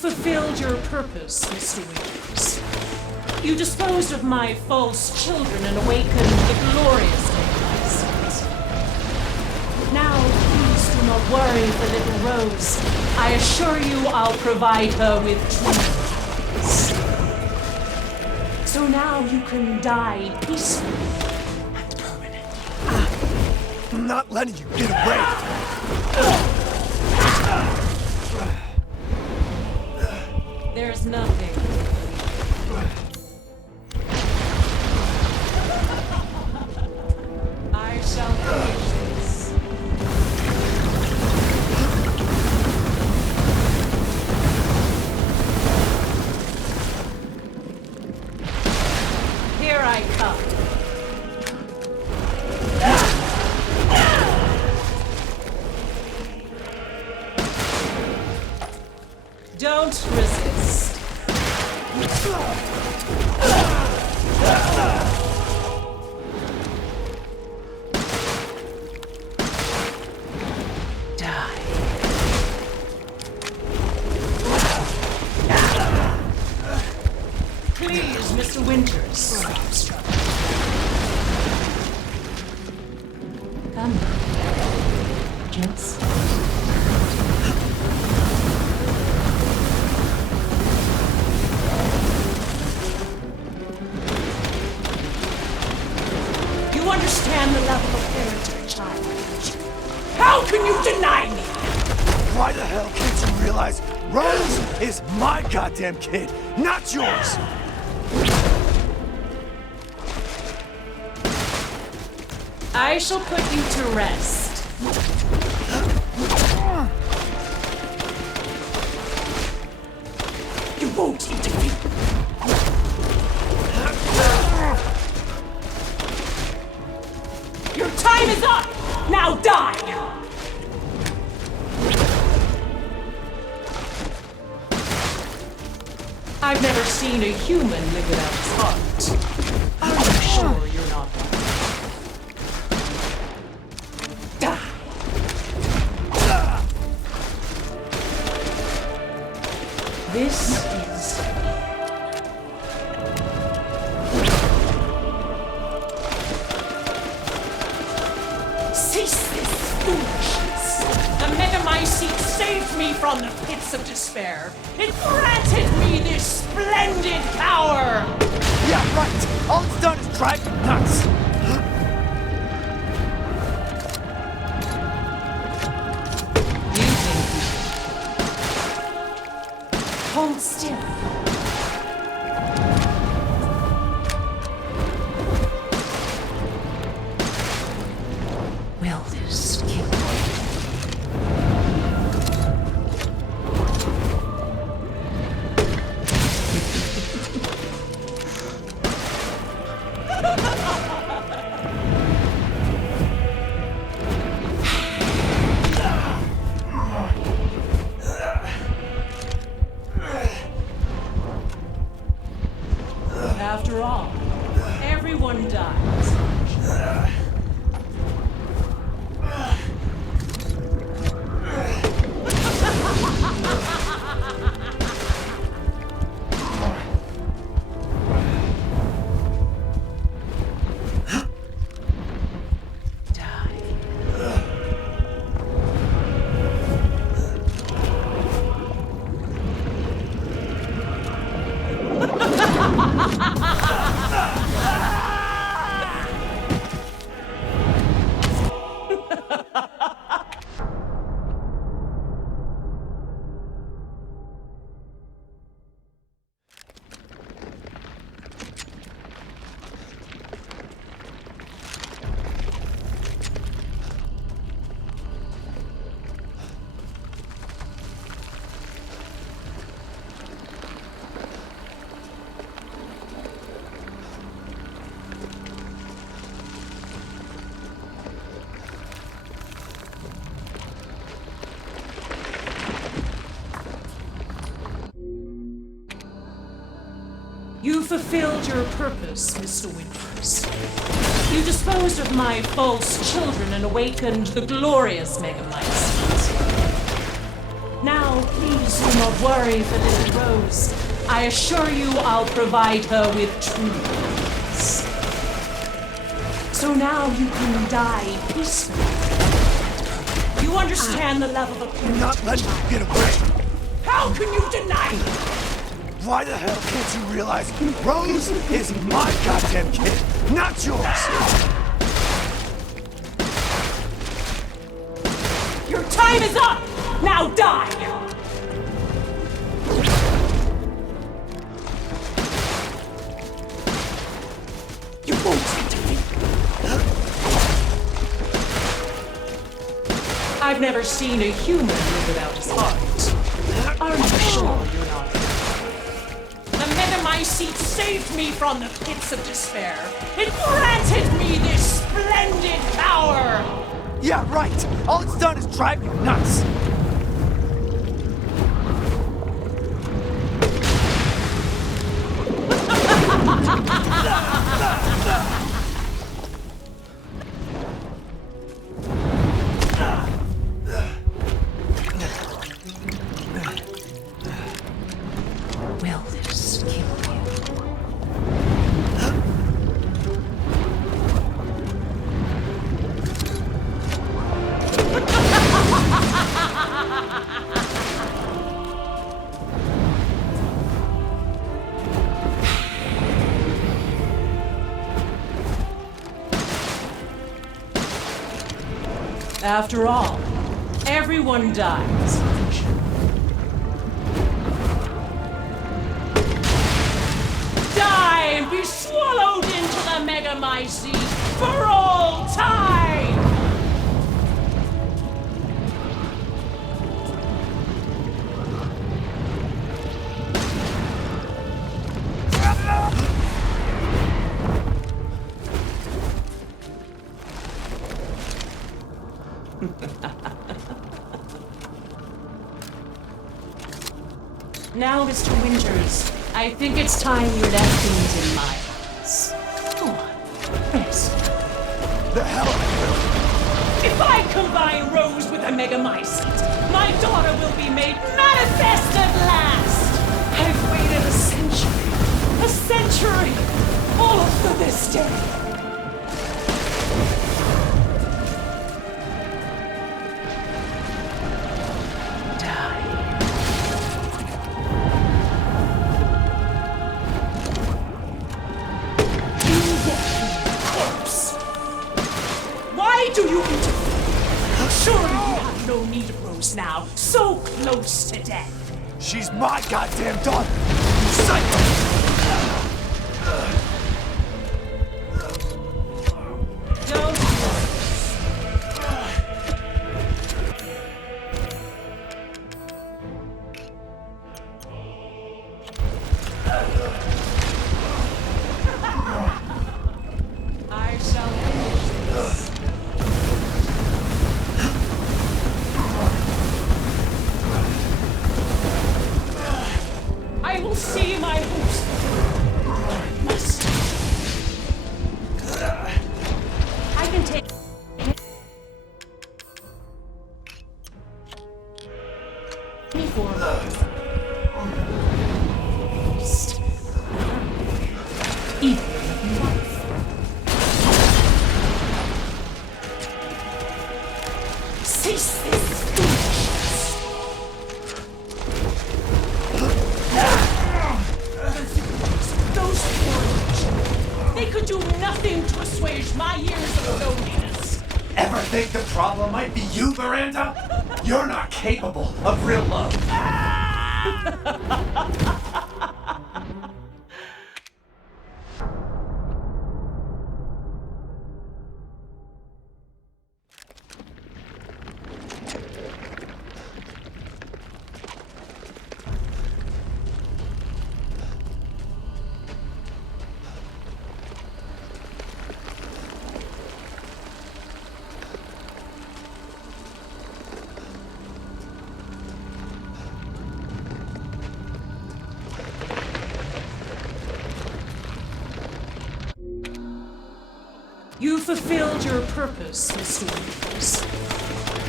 fulfilled your purpose, Mr. Winters. You disposed of my false children and awakened the glorious Megamites. Now, please do not worry for little Rose. I assure you I'll provide her with dreams. So now you can die peacefully and permanently. I'm not letting you get away. There's nothing. I shall finish this. Here I come. Don't resist. Die. Please, Mr. Winters, stop struggling. Come. Gents. You understand the level of character, child. How can you deny me? Why the hell can't you realize Rose is my goddamn kid, not yours? I shall put you to rest. You won't defeat me. Your time is up! Now die! I've never seen a human live without his heart. Are you sure you're not one? Die! This is... Cease this foolishness! The Megamycete saved me from the pits of despair. It granted me this splendid power! Yeah, right. All it's done is drive you nuts. You think... Hold still. Will this kill me? After all, everyone dies. You fulfilled your purpose, Mr. Winters. You disposed of my false children and awakened the glorious Megamites. Now, Please do not worry for little Rose. I assure you I'll provide her with true peace. So now you can die peacefully. You understand the love of a parent. Not letting you get away. How can you deny it? Why the hell can't you realize Rose is my goddamn kid, not yours? Your time is up! Now die! You won't die. I've never seen a human live without his heart. Are you sure you're not? The Megamycete saved me from the pits of despair. It granted me this splendid power! Yeah, right. All it's done is drive you nuts. Will this kill you? After all, everyone dies. Die and be swallowed into the Megamycete for all time! Now, Mr. Winters, I think it's time you left things in my hands. Go on, rest. The hell? If I combine Rose with a Megamycete, my daughter will be made manifest at last! I've waited a century, all for this day. Do you interfere? Surely you have no need of Rose now, so close to death. She's my goddamn daughter! You psycho! Don't worry. I shall finish this. I will see my hopes. I must. I can take any form of beast. Even life. Cease this foolishness. Those poor children. They could do nothing to assuage my years of loneliness. Ever think the problem might be you, Miranda? You're not capable of real love. You fulfilled your purpose, Mr. Winters.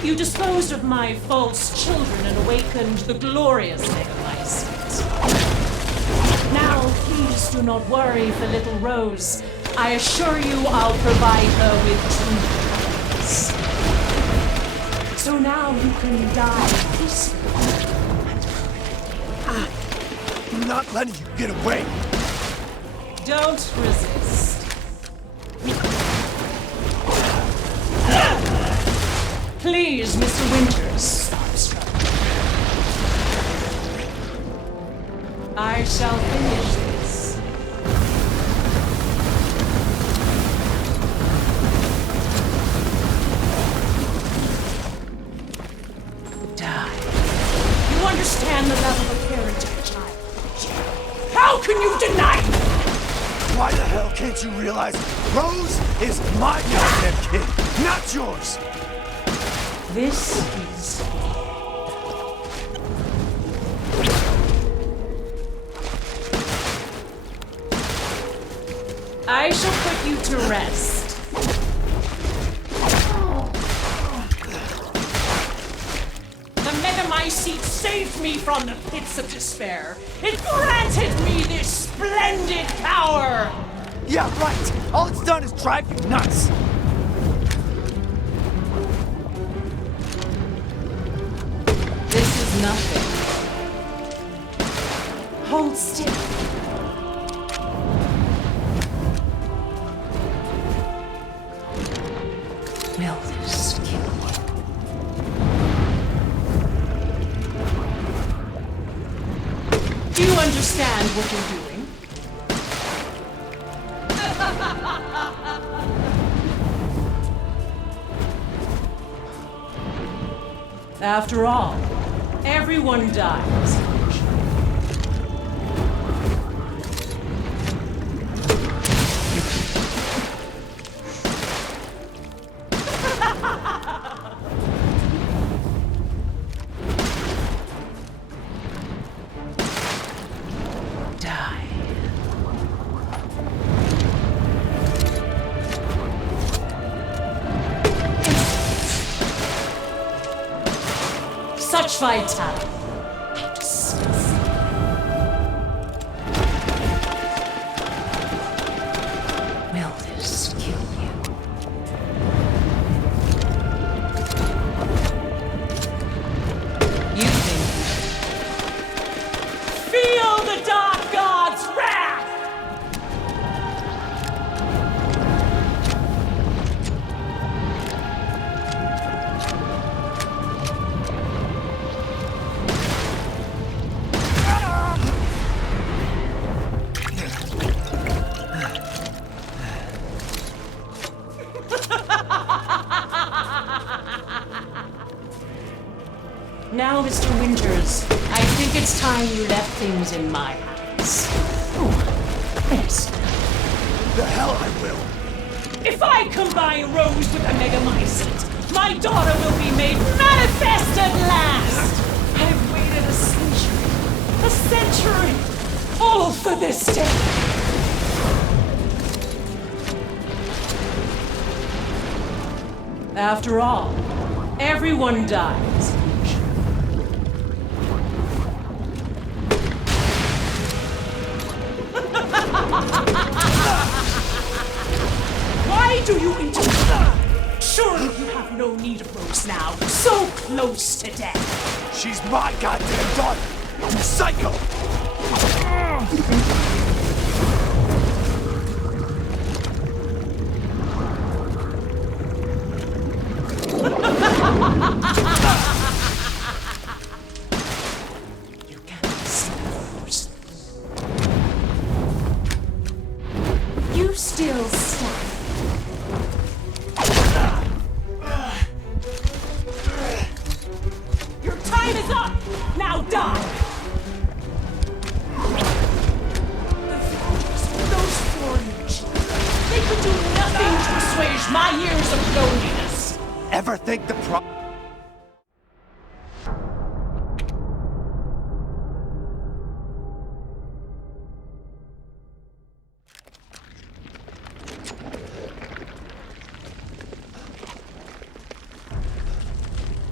You disposed of my false children and awakened the glorious Megamycete. Now, please do not worry for little Rose. I assure you I'll provide her with treats. So now you can die peacefully. I'm not letting you get away. Don't resist. Please, Mr. Winters, stop struggling. I shall finish this. Die. You understand the love of a parent and a child. How can you deny me? Why the hell can't you realize Rose is my goddamn kid, not yours? This is... I shall put you to rest. The Megamycete saved me from the pits of despair. It granted me this splendid power! Yeah, right. All it's done is drive you nuts. This is nothing. Hold still. Will this kill you? Do you understand what you're doing? After all, everyone dies. Die. Such vitality. Will this kill you? You think? Feel the Dark God's wrath! Now, Mr. Winters, I think it's time you left things in my hands. Oh, yes. The hell I will. If I combine Rose with a Megamycete, my daughter will be made manifest at last! I've waited a century, all for this day. After all, everyone dies. Why do you interfere? Surely you have no need of Rose now, so close to death. She's my goddamn daughter. You psycho. You can't see Rose. You still stand. Your time is up! Now die! The victors were those foreign children. They could do nothing to assuage my years of loneliness. Ever think the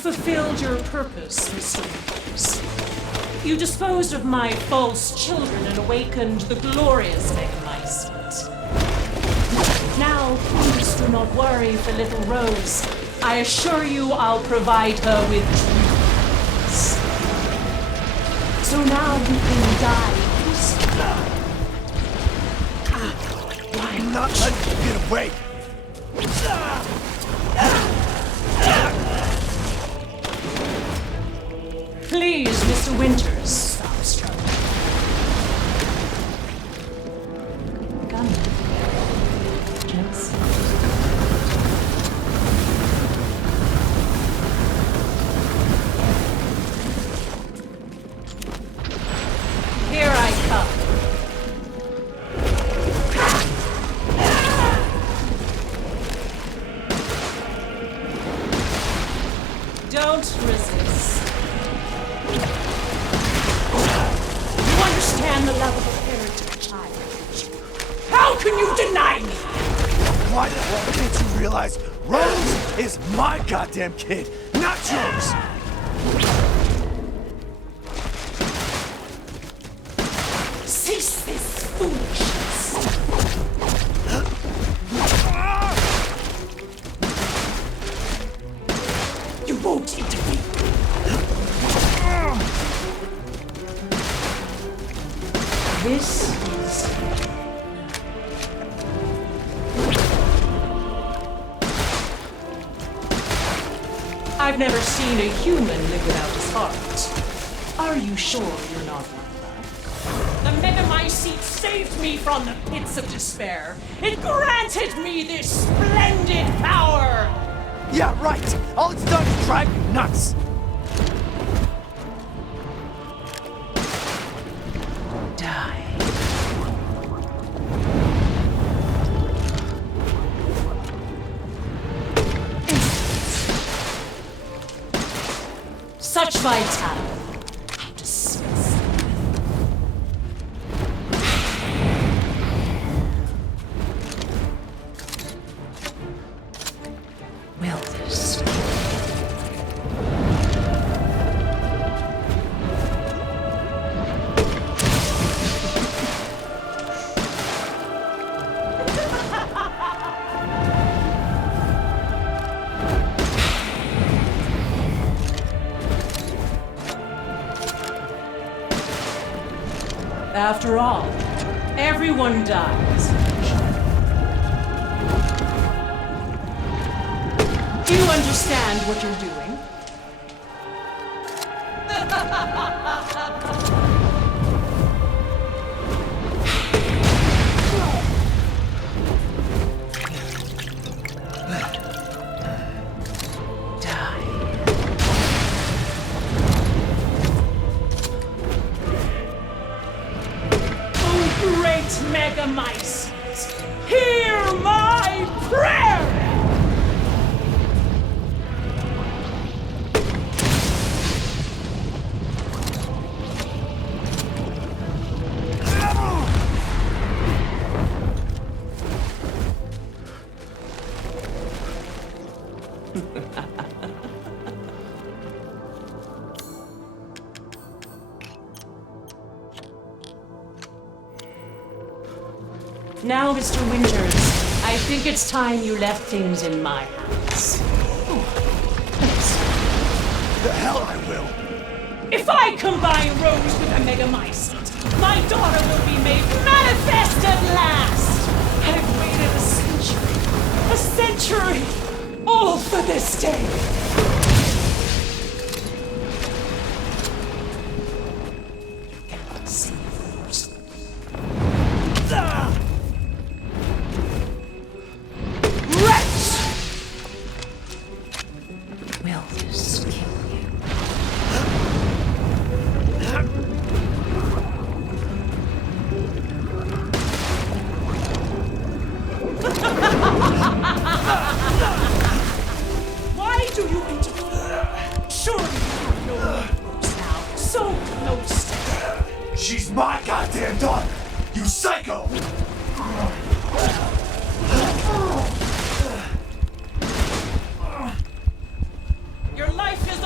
fulfilled your purpose, Mr. Winters. You disposed of my false children and awakened the glorious Megamycete. Now, please do not worry for little Rose. I assure you I'll provide her with dreams. So now you can die peacefully. I'm not letting you get away. Please, Mr. Winters, stop struggling. Gun. Yes. Here I come. Don't resist. You understand the love of a parent to a child. How can you deny me? Why the hell can't you realize Rose is my goddamn kid, not yours? Cease this foolishness. You won't intervene. This is... I've never seen a human live without his heart. Are you sure you're not one of them? The Megamycete saved me from the pits of despair. It granted me this splendid power! Yeah, right. All it's done is drive you nuts. Die. Such vitality. How disgusting. Will this... After all, everyone dies. Do you understand what you're doing? Great Megamycete, hear my prayer! Now, Mr. Winters, I think it's time you left things in my hands. The hell I will. If I combine Rose with a Megamycete, my daughter will be made manifest at last! I've waited a century, all for this day! Will this kill you? Why do you interfere? Surely you have no motives now. So close to her. She's my goddamn daughter, you psycho! Your life is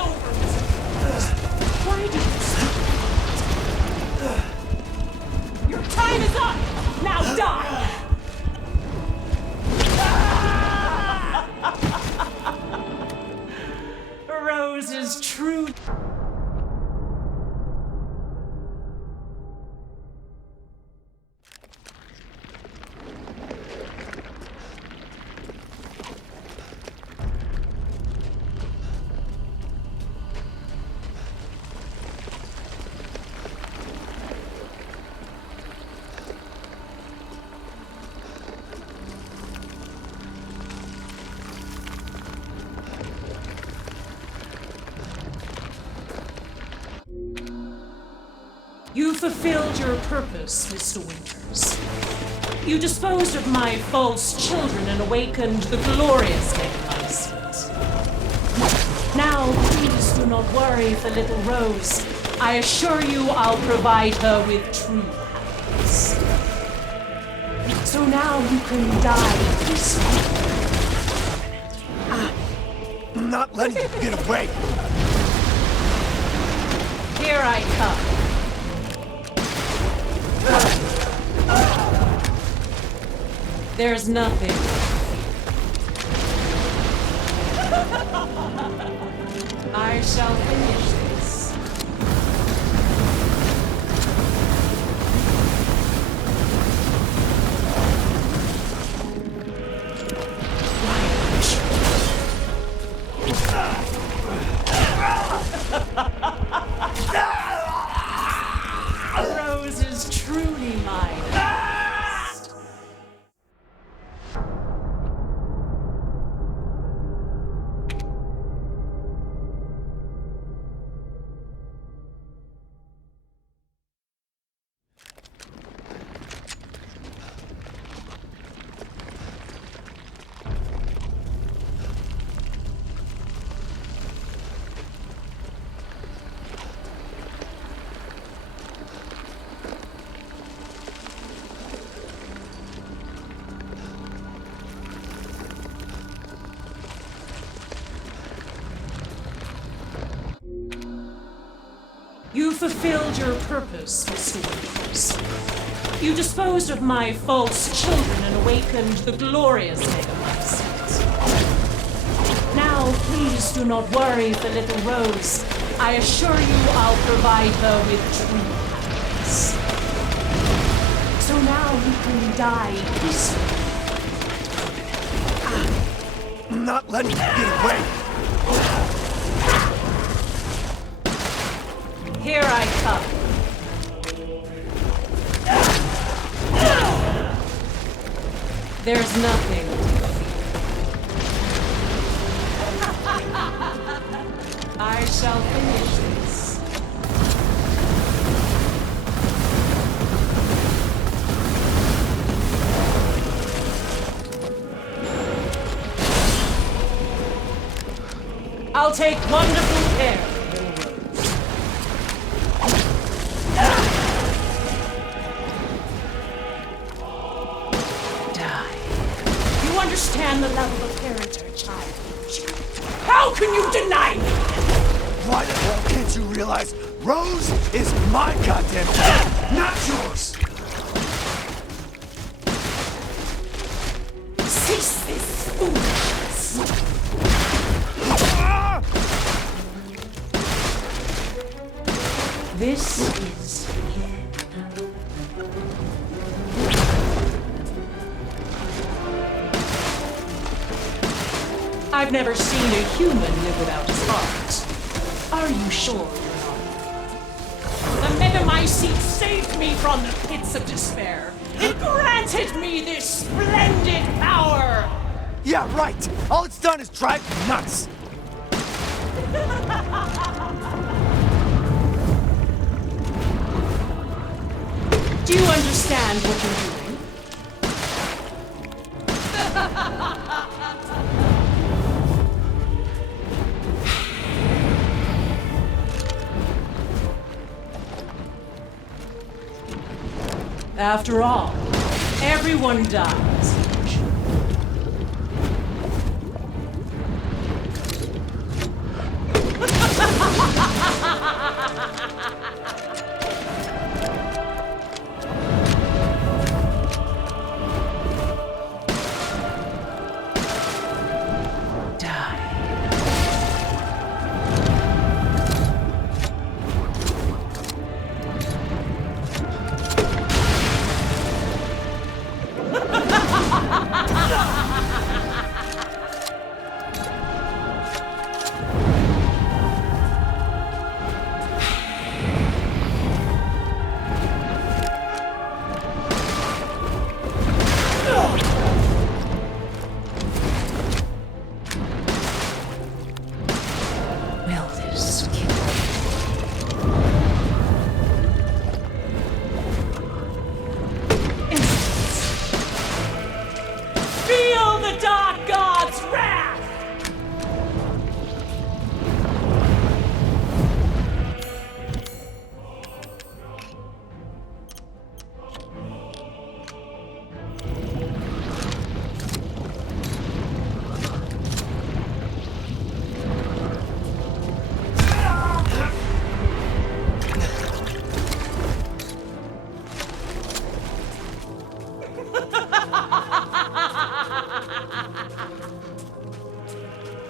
fulfilled your purpose, Mr. Winters. You disposed of my false children and awakened the glorious Megamycete. Now, please do not worry for little Rose. I assure you I'll provide her with true happiness. So now you can die peacefully. I'm not letting you get away. Here I come. There's nothing. I shall finish this. Rose is truly mine. You fulfilled your purpose, Mr. Winters. You disposed of my false children and awakened the glorious Megamycete. Now, please do not worry for little Rose. I assure you I'll provide her with true happiness. So now you can die peacefully. I'm not letting you get away. Here I come. There's nothing to fear. I shall finish this. I'll take wonderful care. Understand the level of character, child. How can you deny me? Why the hell can't you realize Rose is my goddamn kid, not yours? Cease this foolishness. This is the end. I've never seen a human live without his heart. Are you sure you're not? The Megamycete saved me from the pits of despair. It granted me this splendid power! Yeah, right. All it's done is drive me nuts. Do you understand what you're doing? After all, everyone dies.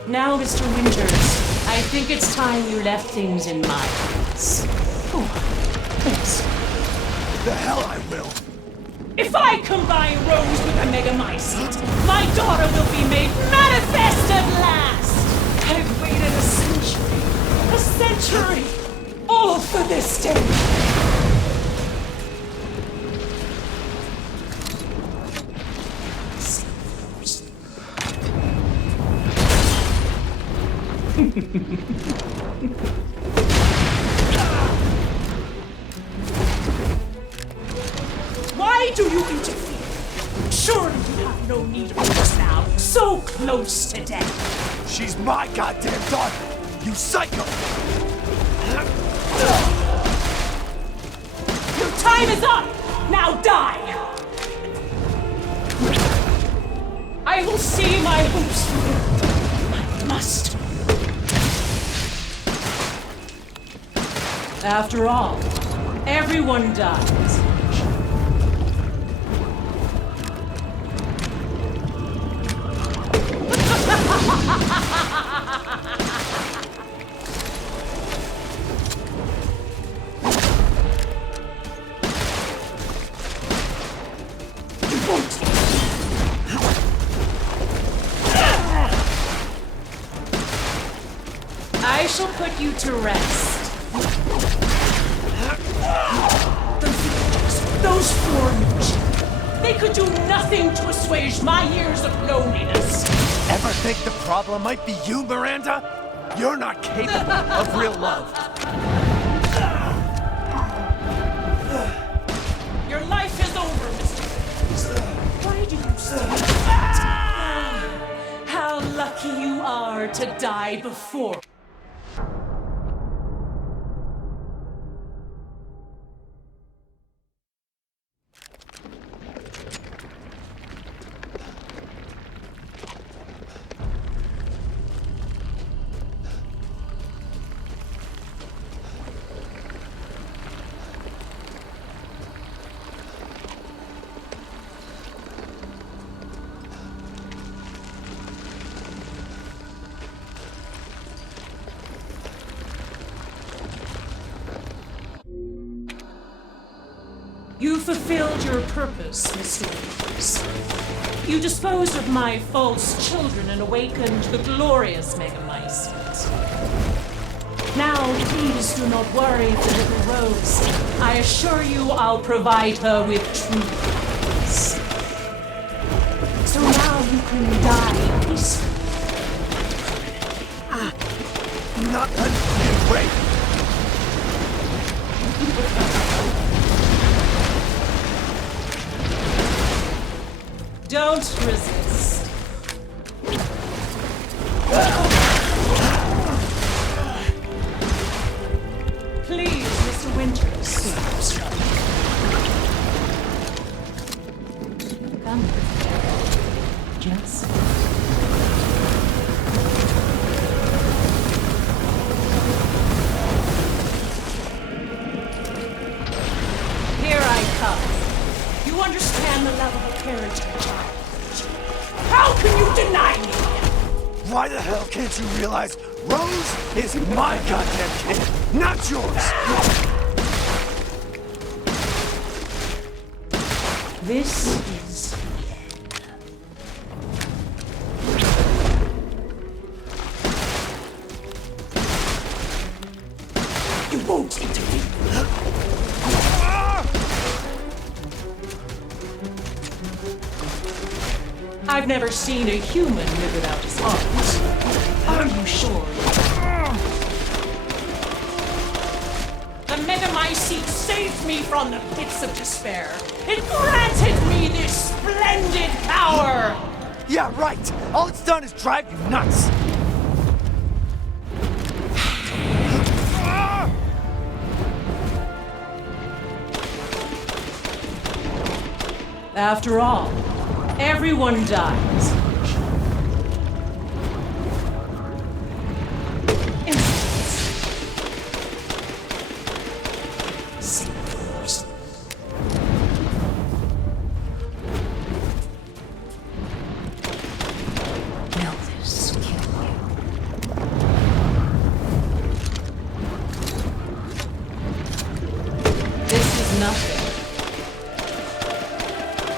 Now, Mr. Winters, I think it's time you left things in my hands. Oh, thanks. The hell I will. If I combine Rose with a megamycete, my daughter will be made manifest at last! I've waited a century, all for this day! Why do you interfere? Surely you have no need of us now, so close to death. She's my goddamn daughter, you psycho! Your time is up! Now die! I will see my hopes fulfilled. I must. After all, everyone dies. I shall put you to rest. Those foreigners, they could do nothing to assuage my years of loneliness. Ever think the problem might be you, Miranda? You're not capable of real love. Your life is over, Mr. Why do you say how lucky you are to die before. You fulfilled your purpose, Mr. Winters. You disposed of my false children and awakened the glorious megamycete. Now, please do not worry for little Rose. I assure you I'll provide her with true peace. So now you can die peacefully. Not until wait. Don't resist. Please, Mr. Winters. Come. Just. Here I come. You understand the level of character, child. How can you deny me? Why the hell can't you realize Rose is my goddamn kid, not yours? This is you won't intervene. I've never seen a human live without his heart. Are you sure? The megamycete saved me from the pits of despair. It granted me this splendid power! Yeah, right. All it's done is drive you nuts. After all, everyone dies. Will this kill you?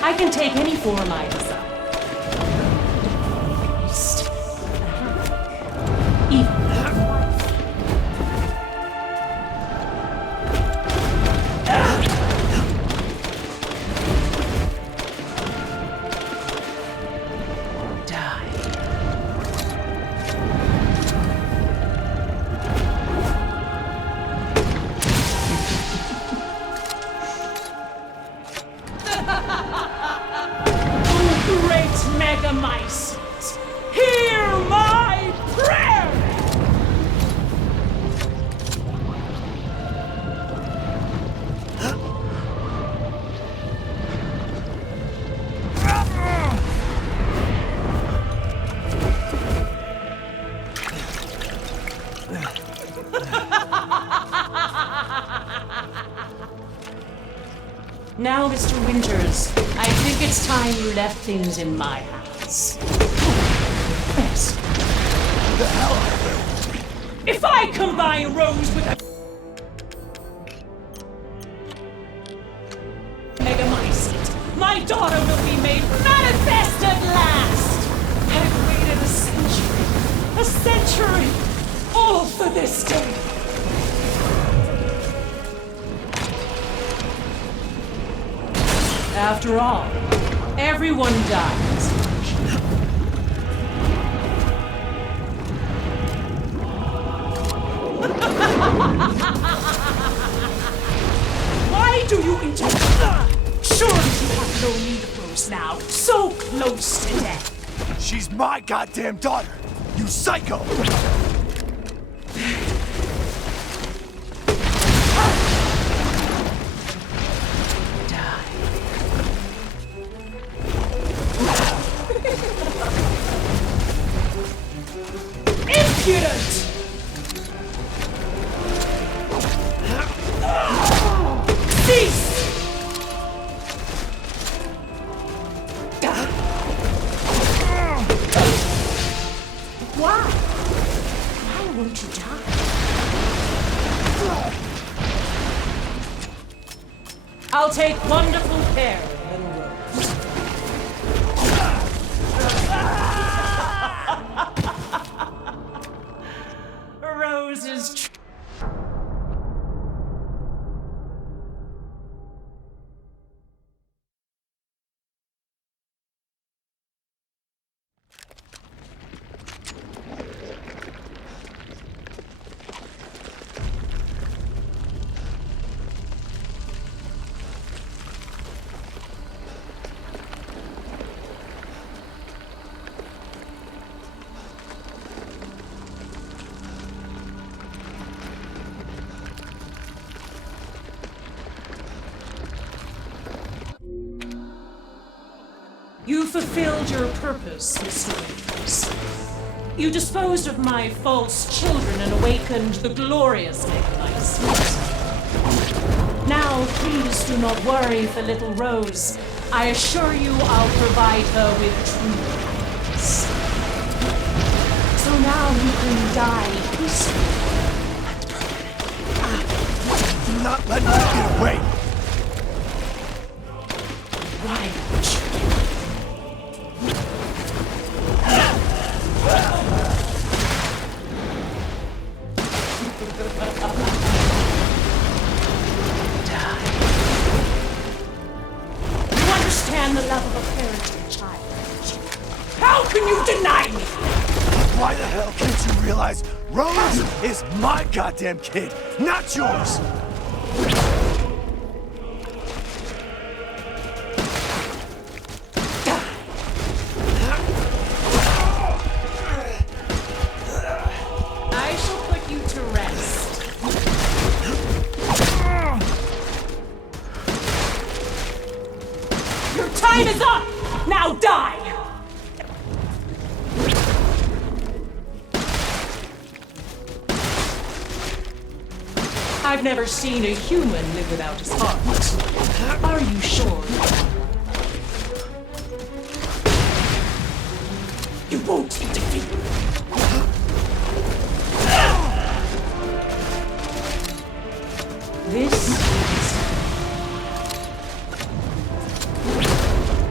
I can take any form I desire. Beast, even wife. Die. Great Mega Mice, hear my prayer! Now, Mr. Winters, I think it's time you left things in my hands. Yes. The hell I will. If I combine Rose with a Mega Mice, my daughter will be made manifest at last! I've waited a century, all for this day. After all, everyone dies. Why do you interfere? Surely you have no need of Rose now, so close to death. She's my goddamn daughter, you psycho! Impudent! Cease! Why? Why won't you die? I'll take wonderful care of little Rose. Rose's You fulfilled your purpose, Mr. Winters. You disposed of my false children and awakened the glorious Mega Mice. Now, please do not worry for little Rose. I assure you I'll provide her with true happiness. So now you can die peacefully and permanently. Do not let me get away! Why would you? The love of a parent and child. How can you deny me? Why the hell can't you realize Rose is my goddamn kid, not yours? I shall put you to rest. Your time is up! Now die! I've never seen a human live without his heart. Are you sure? You won't be defeated. This is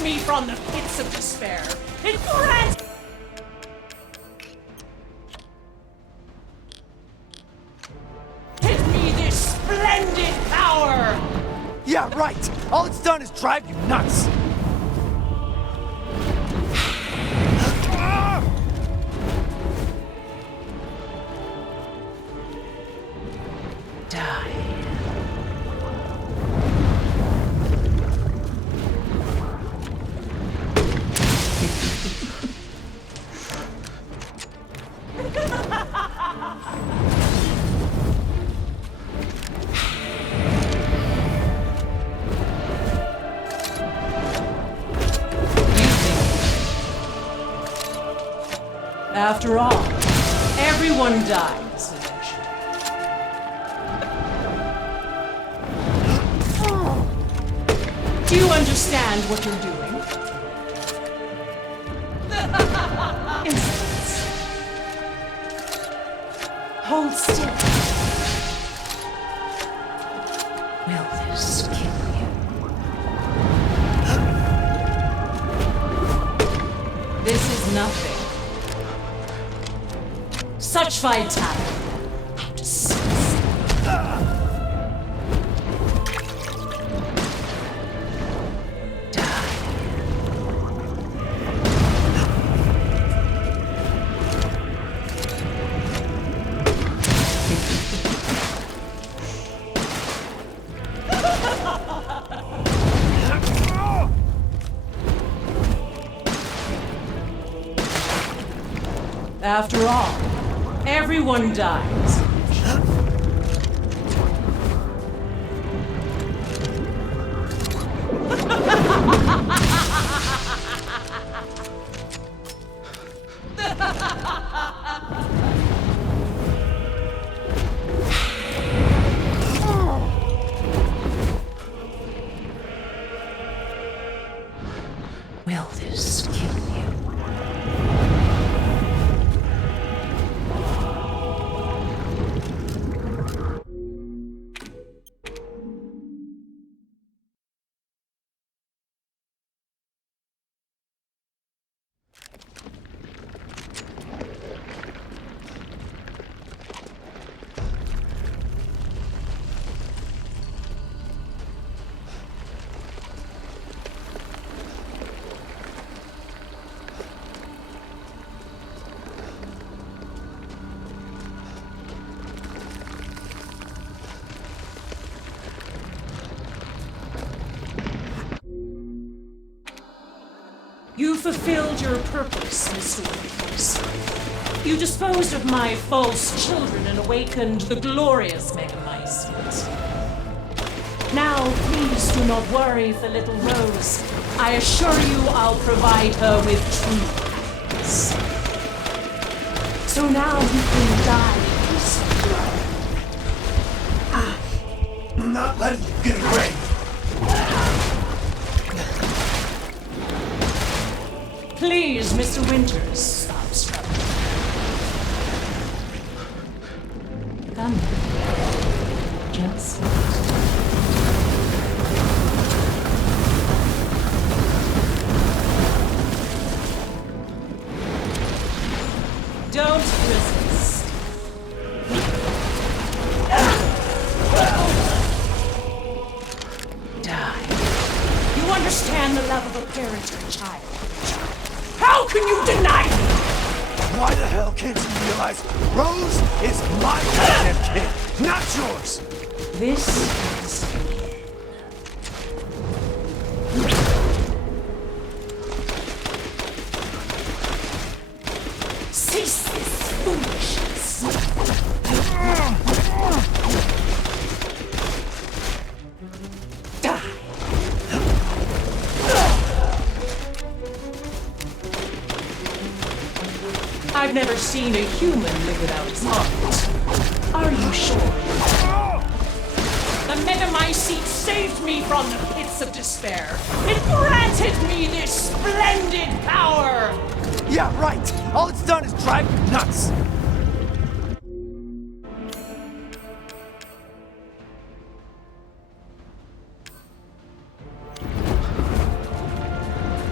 saved me from the pits of despair. It granted me this splendid power! Yeah, right! All it's done is drive you nuts! Die. After all, everyone dies eventually. Do you understand what you're doing? Insolence. Hold still. Will this kill you? This is nothing. Such vitality. How disgusting. Die. After all, everyone dies. Will this kill you? You fulfilled your purpose, Mr. Winters. You disposed of my false children and awakened the glorious Megamycete. Now, please do not worry for little Rose. I assure you I'll provide her with true happiness. So now you can die peacefully. I'm not letting you get away! Please, Mr. Winters, stop struggling. Come. Just. Don't resist. Die. You understand the love of a parent and child. How can you deny me? Why the hell can't you realize Rose is my goddamn kid, not yours? This is cease this foolishness. Die. I've never seen a human live without his heart. Are you sure? The Megamycete saved me from the pits of despair. It granted me this splendid power! Yeah, right! All it's done is drive you nuts!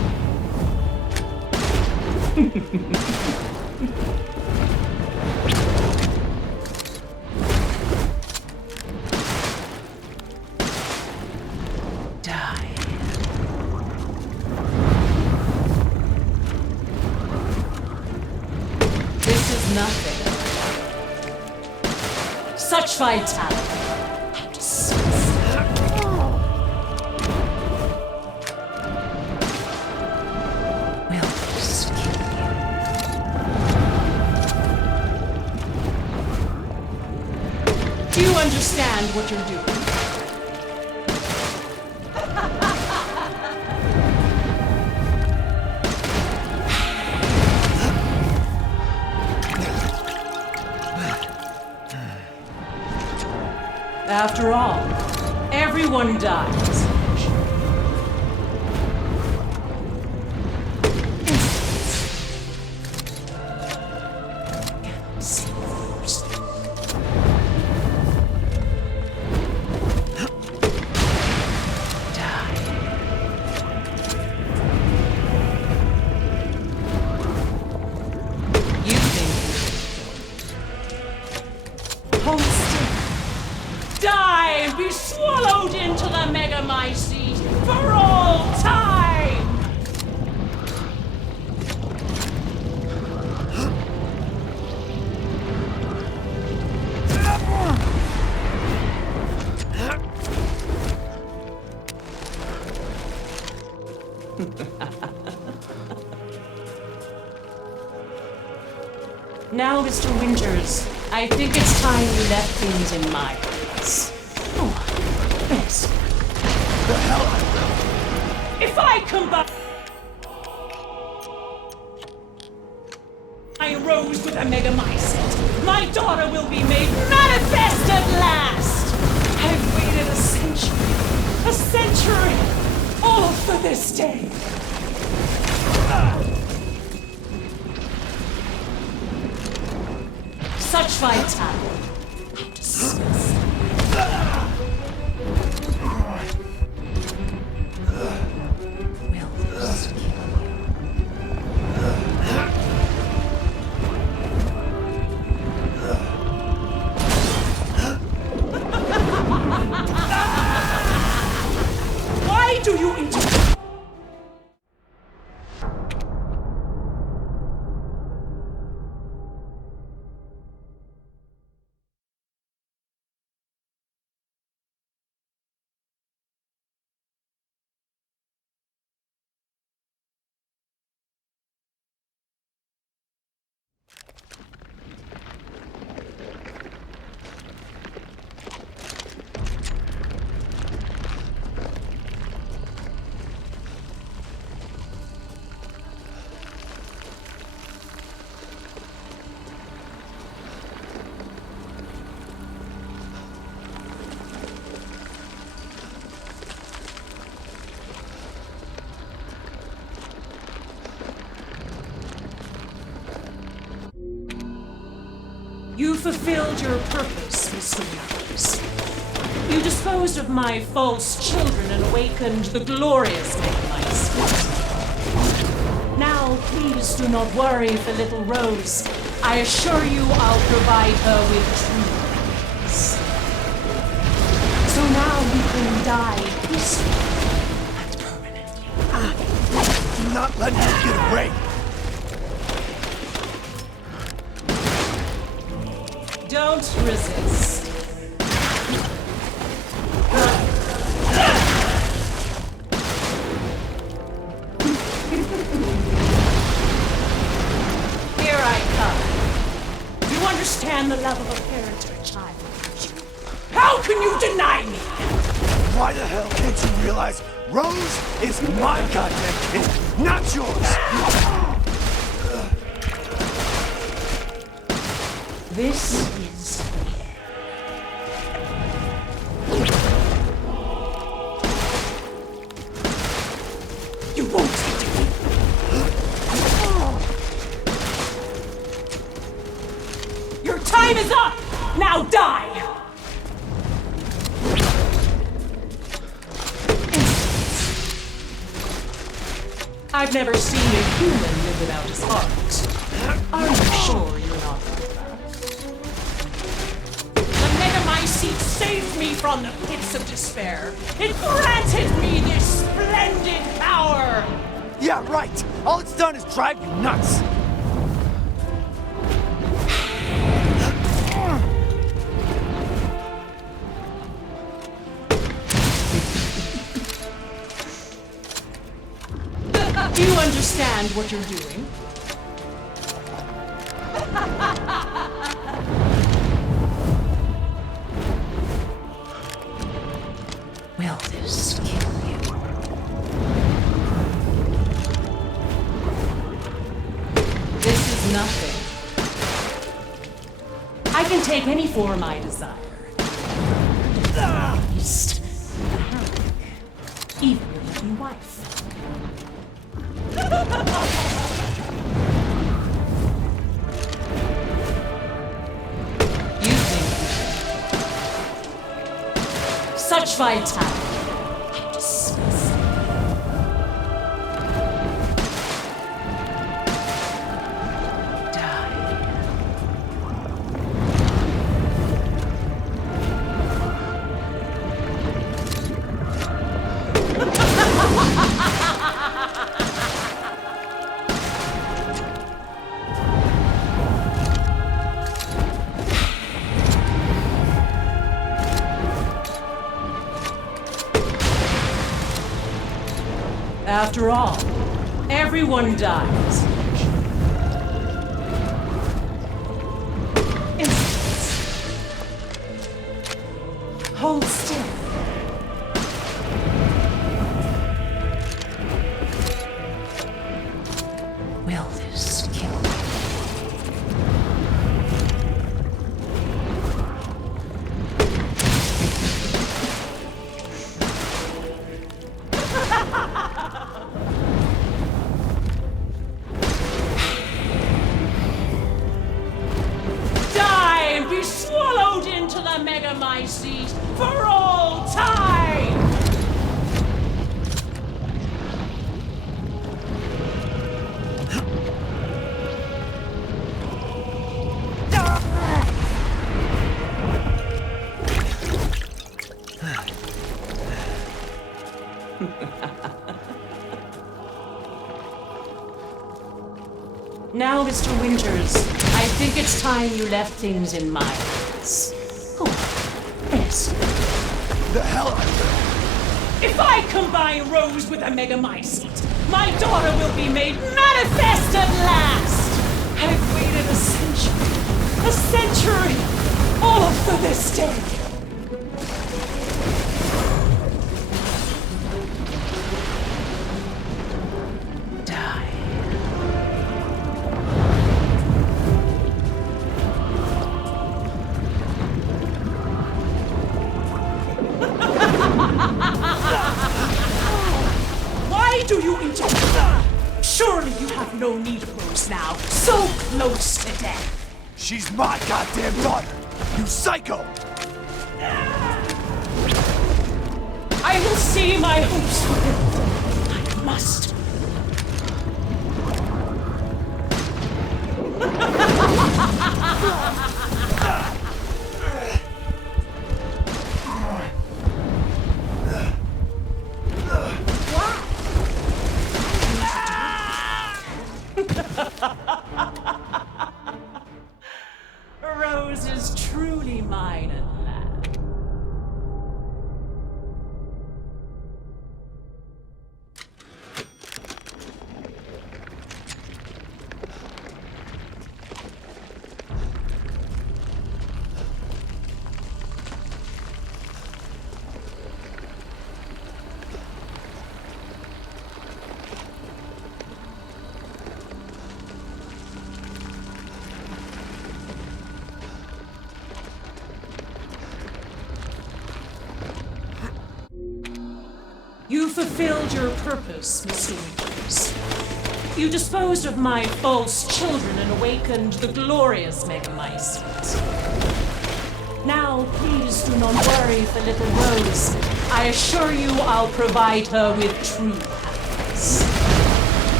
Die. This is nothing. Such vitality. How disgusting. Will this kill you? Do you understand what you're doing? After all, everyone dies. You think? Hold still. Die! Be swallowed into the megamycete for all time! Now, Mr. Winters, I think it's time you left things in my hands. Go on, best. The hell I will. If I combine I rose with a megamycete, my daughter will be made manifest at last! I've waited a century, all for this day. Such vitality. How disgusting. Will this kill you? Why do you interrupt? You fulfilled your purpose, Mr. Winters. You disposed of my false children and awakened the glorious megamycete. Now, please do not worry for little Rose. I assure you I'll provide her with true happiness. So now you can die peacefully and permanently. Do not let me get away. Don't resist. Here I come. You understand the love of a parent or a child, don't you? How can you deny me? Why the hell can't you realize Rose is my goddamn kid, not yours? This is you won't get to me. Your time is up! Now die! I've never seen a human live without his heart. Are you sure you're not like that? The Megamycete saved me from the pits of despair. It granted me this splendid power! Yeah, right! All it's done is drive you nuts! Do you understand what you're doing? Will this kill you? This is nothing. I can take any form I desire. Beast, a heretic, even your living wife. You think such vitality? How disgusting. Die. After all, everyone dies. Instance. Hold still. Will this kill you? Be swallowed into the Megamycete for all time! Now, Mr. Winters, I think it's time you left things in my hands. Go on, rest. The hell I will! If I combine Rose with a Megamycete, my daughter will be made manifest at last! I've waited a century, all for this day. Why do you interfere? Surely you have no need of Rose now, so close to death. She's my goddamn daughter! You psycho! I will see my hopes fulfilled. I must. Rose is truly mine at last. You fulfilled your purpose, Mr. Winters. You disposed of my false children and awakened the glorious Megamycete. Now, please do not worry for little Rose. I assure you I'll provide her with true happiness.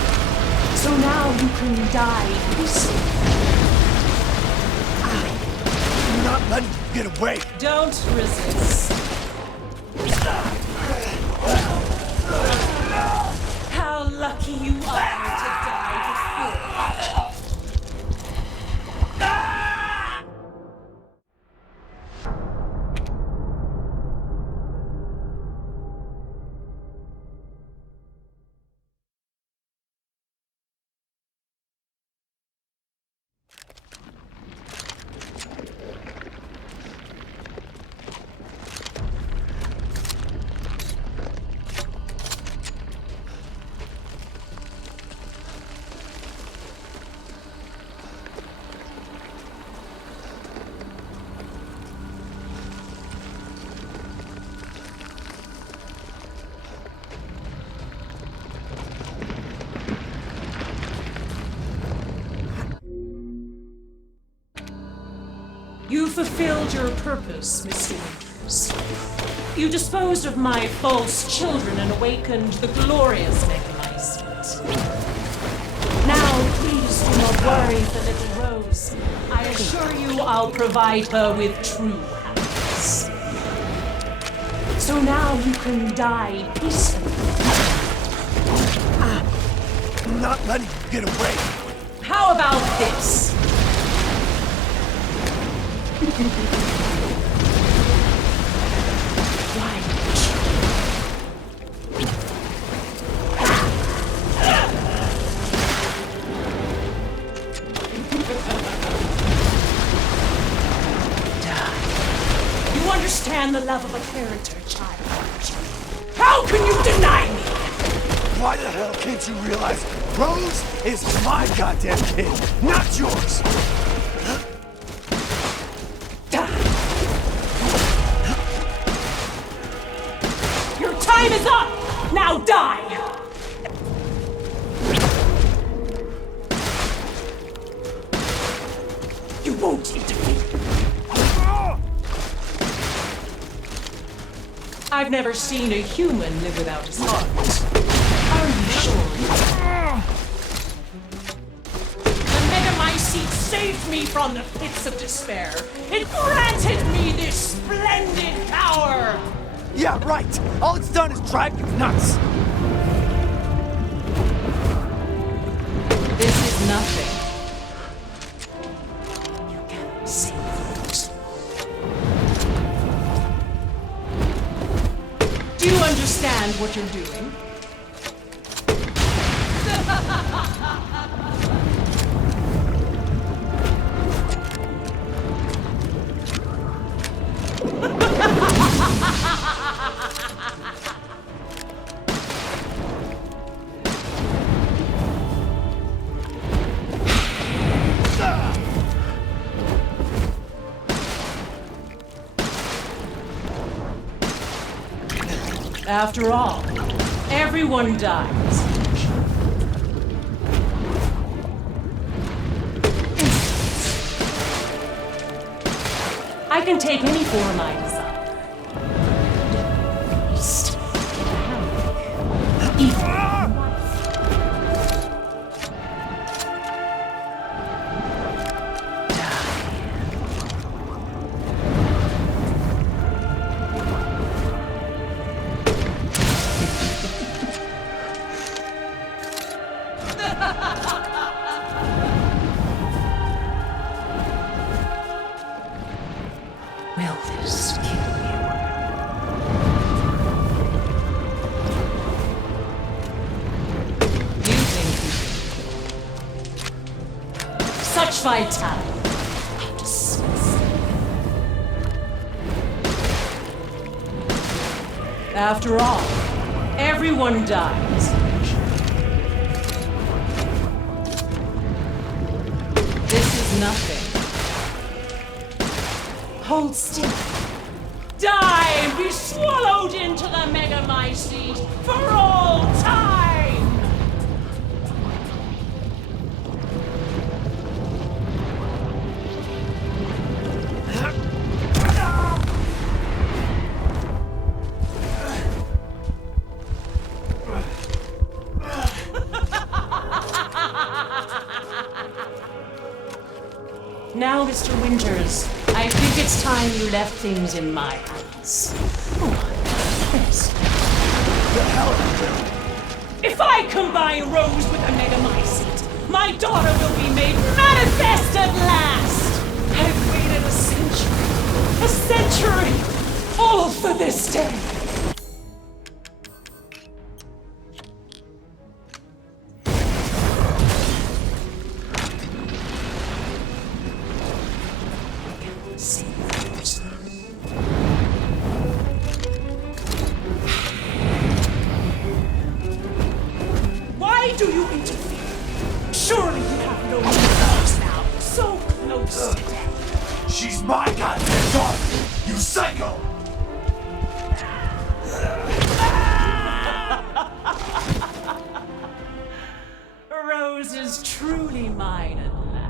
now you can die peacefully. I'm not letting you get away. Don't resist. How lucky you are to die before. You fulfilled your purpose, Mr. Winters. You disposed of my false children and awakened the glorious Megamycete. Now, please do not worry for little Rose. I assure you I'll provide her with true happiness. So now you can die peacefully. I'm not letting you get away. How about this? You understand the love of a character, child, don't you? How can you deny me? Why the hell can't you realize Rose is my goddamn kid, not yours? Your time is up! Now die! You won't interfere. I've never seen a human live without his heart. Are you sure? The Megamycete saved me from the pits of despair. It granted me this splendid power! Yeah, right. All it's done is drive you nuts. This is nothing. You can't save Rose. Do you understand what you're doing? After all, everyone dies. I can take any form I desire. Beast, evil wife. Will this kill you? You think such vitality. How disgusting. After all, everyone dies. This is nothing. Hold still. Die and be swallowed into the Megamycete for all time! Now, Mr. Winters, I think it's time you left things in my hands. Oh, yes. The hell are you doing? If I combine Rose with a megamycete, my daughter will be made manifest at last! I've waited a century, all for this day. Why do you interfere? Surely you have no remorse now, so close to death. She's my goddamn daughter, you psycho! Rose is truly mine at